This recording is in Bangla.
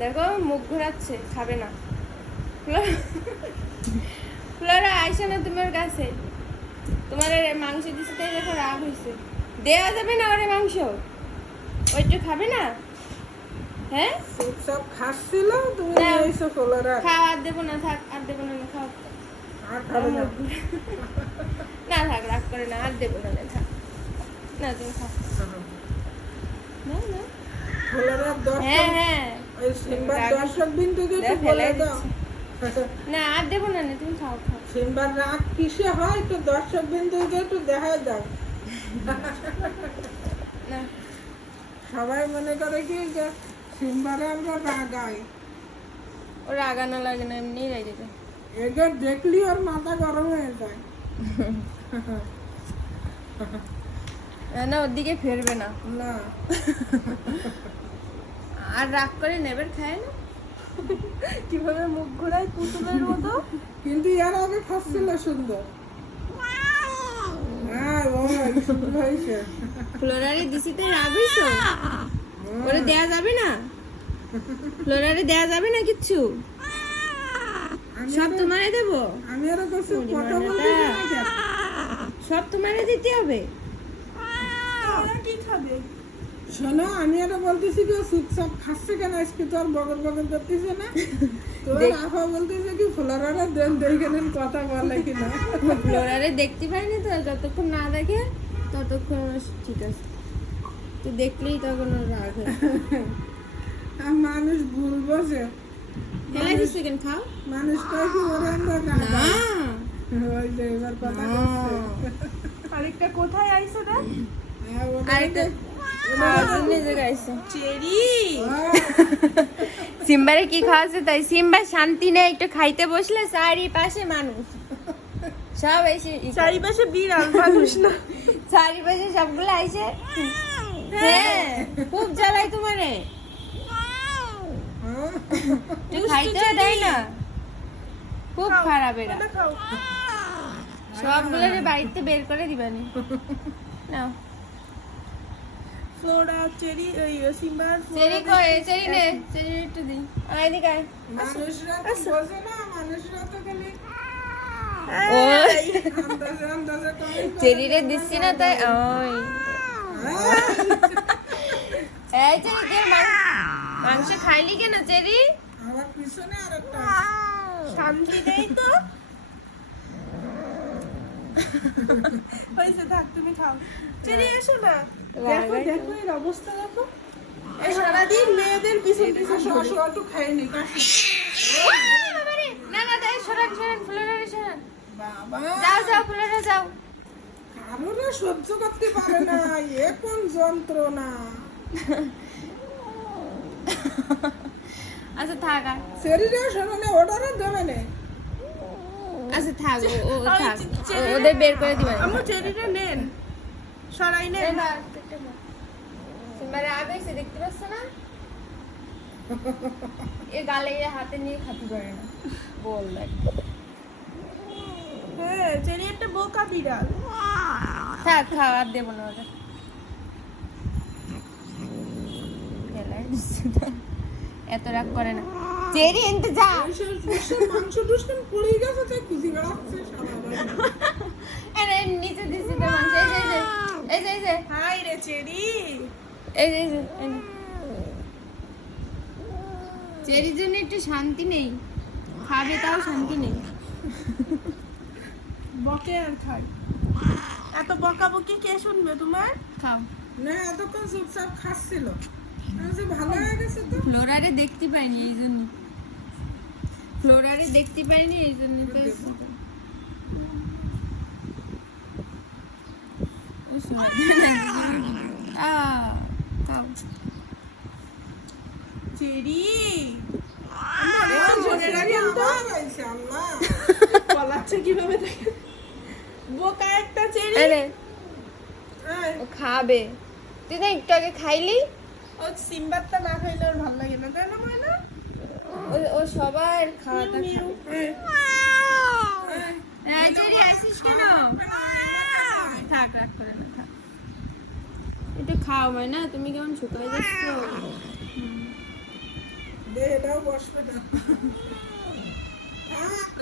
দেখো মুখ ঘোরাচ্ছে খাবে না। ফ্লোরা আইসো না তোমার কাছে। তোমার মাংস দিচ্ছে তাই দেখো রাগ হয়েছে দেওয়া যাবে না ওরে মাংস? ওইটা খাবে না? হ্যাঁ? সব খাচ্ছিল তুমি না। ফলোরা। খাও আর দেবো না থাক আর দেবো না না, খাও। আর খাবে না। না থাক রাগ করে না আর দেবো না না, থাক। না তুমি খাও। না না। ফলোরা হ্যাঁ হ্যাঁ। সিম্বার দর্শক বিন্দুকে বলে দাও। না আর দেবো না তুমি খাও খাও। সিম্বার রাগ কিসে হয় একটু দর্শক বিন্দুকে একটু দেখা দাও। সবাই মনে করে কি যে সিম্বারে আমরা রাগাই। ও রাগানো লাগে না এমনি রেগে যায়। এদের দেখলি ওর মাথা গরম হয়ে যায়। না, না ওর দিকে ফেরবে না। না। আর রাগ করে নেবের খায় না। কীভাবে মুখ ঘোরায় পুতুলের মতো? কিন্তু এর আগে খাচ্ছিল সুন্দর। হ্যাঁ ও সুন্দর ফ্লোরারে দিছিতে রাগ হইছো? ওরে দেয়া যাবে না? ফ্লোরারে দেয়া যাবে না কিচ্ছু? সব তোমারে দেবো? আমি আরও কিছু ওরে কথা বলতে চাই না কেন? সব তোমারে দিতে হবে? কি খাবে? শোনো আমি আরও বলতেছি কি চুপচাপ খাচ্ছে কেন? আজকে তো আর বগর বগর করতেছে না। তোর দেখ- আফা বলতেছে কি ফোলারা দেন দেখে কথা বলে কিনা। ফ্লোরারে দেখতে পাইনি তো যতক্ষণ না দেখে ততক্ষণ ঠিক আছে। তো দেখলেই তখন রাগ হয়। আর মানুষ ভুল কেন খাও। মানুষ কয় কি ওরা না। ওই যে এবার কথা। আরেকটা কোথায় আইছে রে হ্যাঁ, আরেকটা চেরি সিম্বারে কি খাওয়াছে তাই সিম্বা শান্তি নেই একটু খাইতে বসলে চারিপাশে মানুষ সব এসে চারিপাশে বিড়াল মানুষ না চারিপাশে সবগুলো আইসে হ্যাঁ খুব জ্বালাই তোমারে। তুই খাইতে দেয় না খুব খারাপ এরা সবগুলো বাড়িতে বের করে দিবানি না ফ্লোরা চেরি এই সিম্বার চেরি কই? চেরি নে চেরি একটু দিই। আর এদিকে আয়। মানুষরা তো বোঝে না মানুষরা তো খালি ওই। আন্দাজে আন্দাজে চেরিরে দিচ্ছি না তাই ওই। এই চেরি কে মাংস খাইলি কেন চেরি? আমার পিছনে আর একটা শান্তি নেই তো। হয়েছে থাক তুমি খাও। চেরি এসো না। দেখো দেখো এর অবস্থা দেখো। এই সারাদিন মেয়েদের পিছন পিছন একটু খাই নি না না সরান সরান ফুলের সরান। বাবা। যাও যাও ফুলের যাও। সহ্য করতে পারে না এ কোন যন্ত্রণা। আচ্ছা থাক আর। শরীরে শরণে অর্ডারও দেবে না আচ্ছা থাক ও- ও থাক। ওদের বের করে দিবা আমার চেরিটা নেন। সরাই নেন। সিম্বারে আগে এসে দেখতে পাচ্ছ না? এ গালে এ হাতে নিয়ে খাতে পারে না। বল দেখ। হ্যাঁ চেরি একটা বোকা বিড়াল। থাক খাও আর দেবো না ওটা। এত রাগ করে না। চেরি এনতে যা এসব এসব মাংস টুসকান পড়ে গেছে তাই খুশি বেড়াচ্ছে আরে নিচে দিছি তো মাংস। এই যে এই যে হাই রে চেরি। এই যে চেরির জন্য একটু শান্তি নেই। খাবে তাও শান্তি নেই। বকে আর খাই। এত বকা বকি কে শুনবে তোমার? খাও। না এতক্ষণ চুপচাপ খাচ্ছিল। ভালো হয়ে গেছে তো? ফ্লোরারে দেখতে পাইনি এই জন্য। ফ্লোরারে দেখতে পাইনি এই জন্য তো। চেরি। পলাচ্ছে কীভাবে বোকা একটা চেরি আরে ও খাবে তুই না একটু আগে খাইলি ও সিম্বারটা না খাইলে ওর ভালো লাগে না তাই না ও সবার খাওয়াটা এই চেরি আসিস কেন? থাক রাগ করে না থাক। একটু খাও মানে না তুমি কেমন শুকাই যাচ্ছ? দে এটাও বসবে না।